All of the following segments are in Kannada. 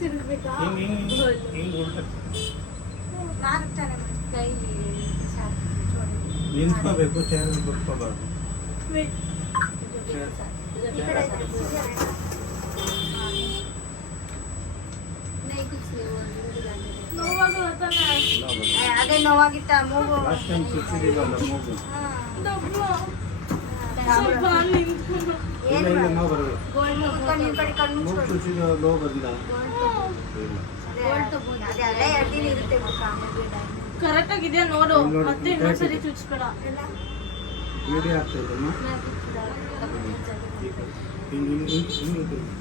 ತಿರುಗಬೇಕಾ ಹಿಂಗ್ ಉಲ್ಟ ಮಾರುತ್ತಾನೆ ಕೈ ನಿಂತ್ಕೋಬೇಕು, ಚೇರ್ ಕುತ್ಕೋಬಾರ್ದು. ಅದೇ ನೋವಾಗಿತ್ತ ಮೂಗು ಲಾಸ್ಟ್ ಟೈಮ್ ಚುಚ್ಚಿದೀವಲ್ಲ ಮೂಗು. ಇಲ್ಲ ಇಲ್ಲ ನೋವು ಬರಲ್ಲ. ಮೂಗು ಚುಚ್ಚಿದ ನೋವು ಬಂದ. ಕರೆಕ್ಟ್ ಆಗಿದೆಯಾ ನೋಡು, ಮತ್ತೆ ಇನ್ನೊಂದ್ಸರಿ ಚುಚ್ಬೇಡ. ವಿಡಿಯೋ ಆಗ್ತಾ ಇದೆಯಮ್ಮ.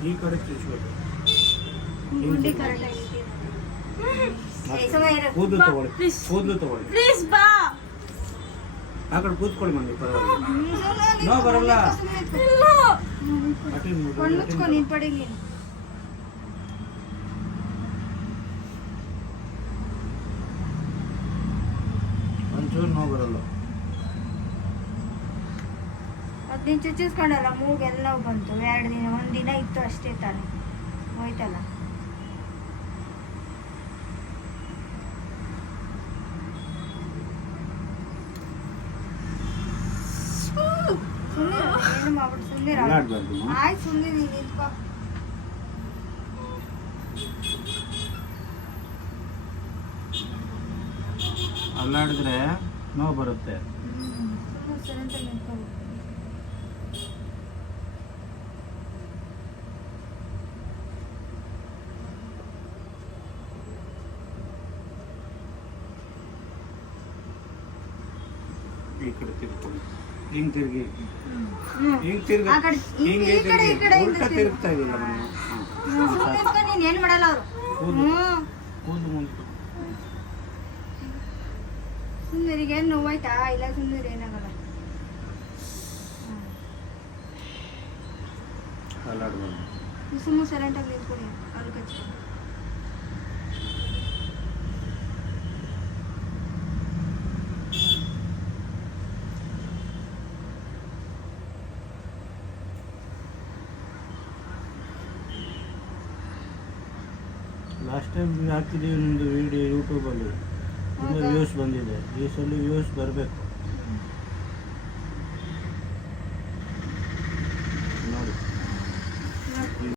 ಈ ಕಡೆ ಚುಚ್ಚಬೇಕು. ಕೂದಲು ತಗೊಳ್ಳಿ, ಕೂದಲು ತಗೊಳ್ಳಿ. ಪ್ಲೀಸ್ ಬಾ. ಆ ಕಡೆ ಕೂತ್ಕೊಳ್ಳಿ ಮಮ್ಮಿ, ಪರವಾಗಿಲ್ಲ. ನೋವು ಬರಲ್ಲ. ಒಂಚೂರು ನೋವು ಬರಲ್ಲ. ನೀನು ಚುಚ್ಚಿಸ್ಕೊಂಡಲ್ಲ ಮೂಗೆಲ್ಲ ಬಂತು. 2 ದಿನ, 1 ದಿನ ಇತ್ತು ಅಷ್ಟೇ ತಾನೆ, ಹೋಯ್ತಲ್ಲ. ಏನು ಮಾಡ್ಬಿಟ್ಟು ಸುಮ್ಮನೆ ಆಯ್ತು, ಸುಮ್ಮನೆ ನೀನು ನಿಂತ್ಕೋ. ಅಲ್ಲಾಡಿದ್ರೆ ನೋವು ಬರುತ್ತೆ. ಸುಮ್ಮನೆ ಸರಂತ ನಿಂತ್ಕೋ. ಈ ಕಡೆ ತಿರ್ಕೊಳ್ಳಿ, ಹಿಂಗ್ ತಿರ್ಗಿ, ಹಿಂಗ್ ತಿರ್ಗಿ, ಹಿಂಗೆ ತಿರ್ಗಿ, ಉಲ್ಟಾ ತಿರುಗ್ತಾ ಇದೆಯಲ್ಲ ಮನೆ. ನೀನು ಏನು ಮಾಡಲ್ಲ ಅವರು. ಕೂದಲು ಮುಂದೆ ಸುಂದರಿಗೆ ಏನು ನೋವಾಯ್ತಾ? ಇಲ್ಲ ಸುಂದರಿ ಏನಾಗಲ್ಲ. ಅಲ್ಲಾಡ್ಬಾರ್ದು. ಸುಮ್ಮನೆ ಸೈಲೆಂಟಾಗಿ ನಿಂತ್ಕೊಳ್ಳಿ, ಅಲ್ಲಿ ಕಚ್ಕೊಂಡು. ಲಾಸ್ಟ್ ಟೈಮ್ ಹಾಕಿದ್ದೀವಿ ನಿಮ್ಮದು ವಿಡಿಯೋ ಯೂಟ್ಯೂಬಲ್ಲಿ, ತುಂಬ ವ್ಯೂಸ್ ಬಂದಿದೆ. ಈ ಸಲ ವ್ಯೂಸ್ ಬರಬೇಕು.